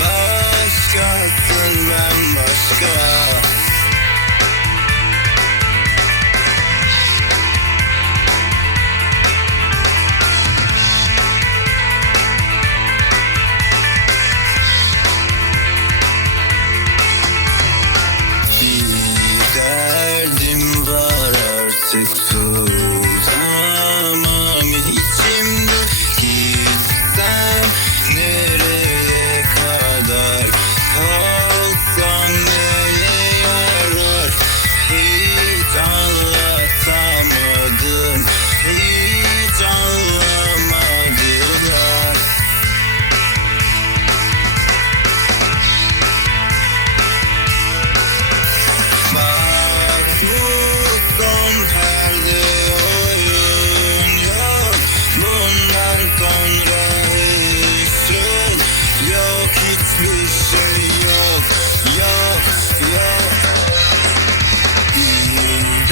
Başkasın ben başka. Bir derdim var artık tutamam içimde. Gitsem nereye kadar, kalsam neye yarar? Hiç anlatamadım, hiç anlamadılar. Bak bu son perde, oyun yok. Bundan sonra ışık yok, hiçbir şey yok, yok, yok. Bir